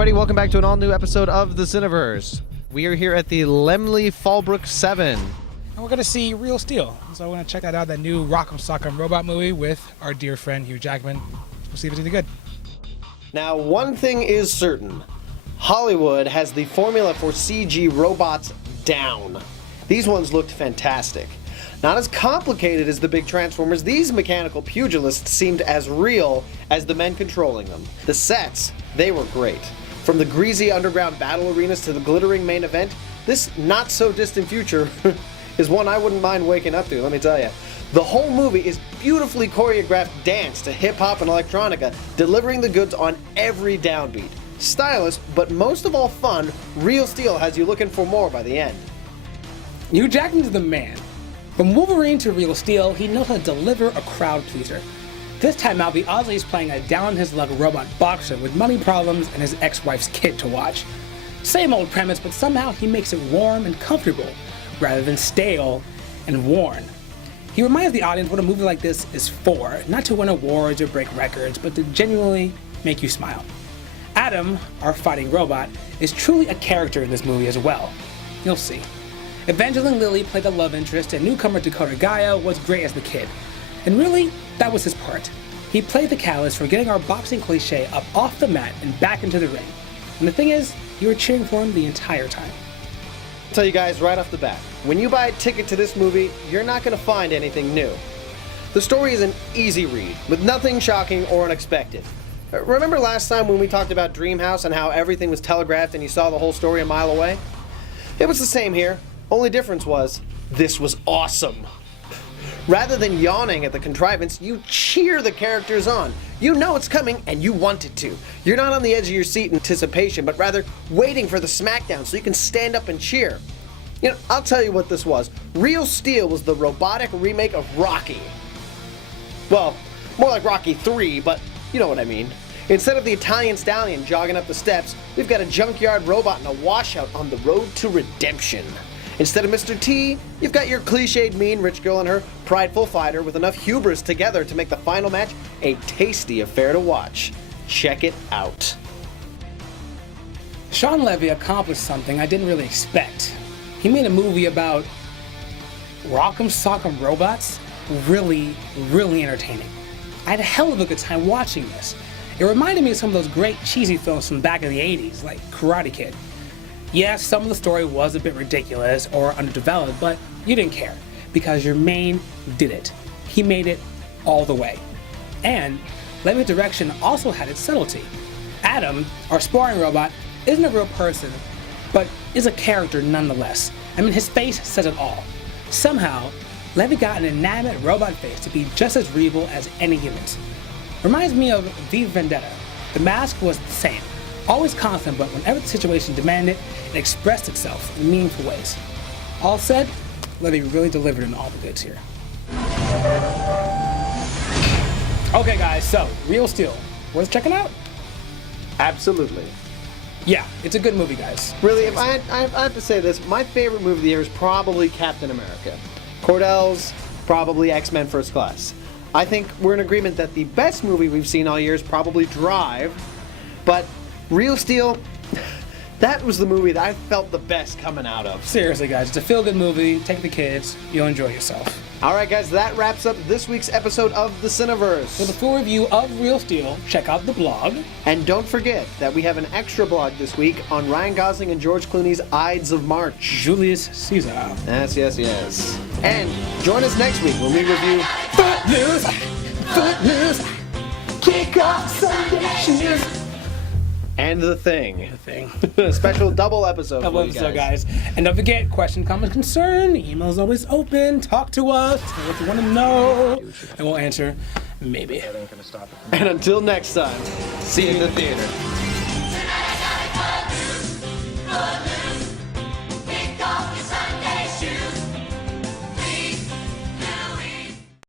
everybody. Welcome back to an all-new episode of the Cineverse. We are here at the Lemley Fallbrook 7. And we're going to see Real Steel. So we're going to check that out, that new Rock'em Sock'em Robot movie with our dear friend Hugh Jackman. We'll see if it's any good. Now, one thing is certain. Hollywood has the formula for CG robots down. These ones looked fantastic. Not as complicated as the big Transformers, these mechanical pugilists seemed as real as the men controlling them. The sets, they were great. From the greasy underground battle arenas to the glittering main event, this not-so-distant future is one I wouldn't mind waking up to, let me tell you. The whole movie is beautifully choreographed dance to hip-hop and electronica, delivering the goods on every downbeat. Stylish, but most of all fun, Real Steel has you looking for more by the end. Hugh Jackman's the man. From Wolverine to Real Steel, he knows how to deliver a crowd pleaser. This time out, the Ozzy is playing a down-his-luck robot boxer with money problems and his ex-wife's kid to watch. Same old premise, but somehow he makes it warm and comfortable, rather than stale and worn. He reminds the audience what a movie like this is for, not to win awards or break records, but to genuinely make you smile. Adam, our fighting robot, is truly a character in this movie as well. You'll see. Evangeline Lilly played the love interest, and newcomer Dakota Gaia was great as the kid. And really, that was his part. He played the catalyst for getting our boxing cliche up off the mat and back into the ring. And the thing is, you were cheering for him the entire time. I'll tell you guys right off the bat, when you buy a ticket to this movie, you're not going to find anything new. The story is an easy read, with nothing shocking or unexpected. Remember last time when we talked about Dreamhouse and how everything was telegraphed and you saw the whole story a mile away? It was the same here. Only difference was, this was awesome. Rather than yawning at the contrivance, you cheer the characters on. You know it's coming and you want it to. You're not on the edge of your seat in anticipation, but rather waiting for the smackdown so you can stand up and cheer. You know, I'll tell you what this was. Real Steel was the robotic remake of Rocky. Well, more like Rocky 3, but you know what I mean. Instead of the Italian stallion jogging up the steps, we've got a junkyard robot and a washout on the road to redemption. Instead of Mr. T, you've got your cliched mean rich girl and her prideful fighter with enough hubris together to make the final match a tasty affair to watch. Check it out. Sean Levy accomplished something I didn't really expect. He made a movie about Rock'em Sock'em robots, really entertaining. I had a hell of a good time watching this. It reminded me of some of those great cheesy films from back in the 80s, like Karate Kid. Yes, some of the story was a bit ridiculous or underdeveloped, but you didn't care, because your main did it. He made it all the way. And Levy's direction also had its subtlety. Adam, our sparring robot, isn't a real person, but is a character nonetheless. I mean, his face says it all. Somehow, Levy got an inanimate robot face to be just as real as any humans. Reminds me of V Vendetta. The mask was the same. Always constant, but whenever the situation demanded, it expressed itself in meaningful ways. All said, Levy really delivered in all the goods here. Okay guys, so, Real Steel. Worth checking out? Absolutely. Yeah, it's a good movie, guys. Really, if I have to say this, my favorite movie of the year is probably Captain America. Cordell's probably X-Men First Class. I think we're in agreement that the best movie we've seen all year is probably Drive, but Real Steel, that was the movie that I felt the best coming out of. Seriously, guys, it's a feel-good movie. Take the kids. You'll enjoy yourself. All right, guys, that wraps up this week's episode of the Cineverse. For the full review of Real Steel, check out the blog. And don't forget that we have an extra blog this week on Ryan Gosling and George Clooney's Ides of March. Julius Caesar. Yes. And join us next week when we review Footloose, kick off Sunday shoes. And The Thing. A special double episode. Double episode, guys. And don't forget, question, comment, concern. Email's always open. Talk to us. Tell what you want to know. And we'll answer, maybe. And until next time, see you in the theater.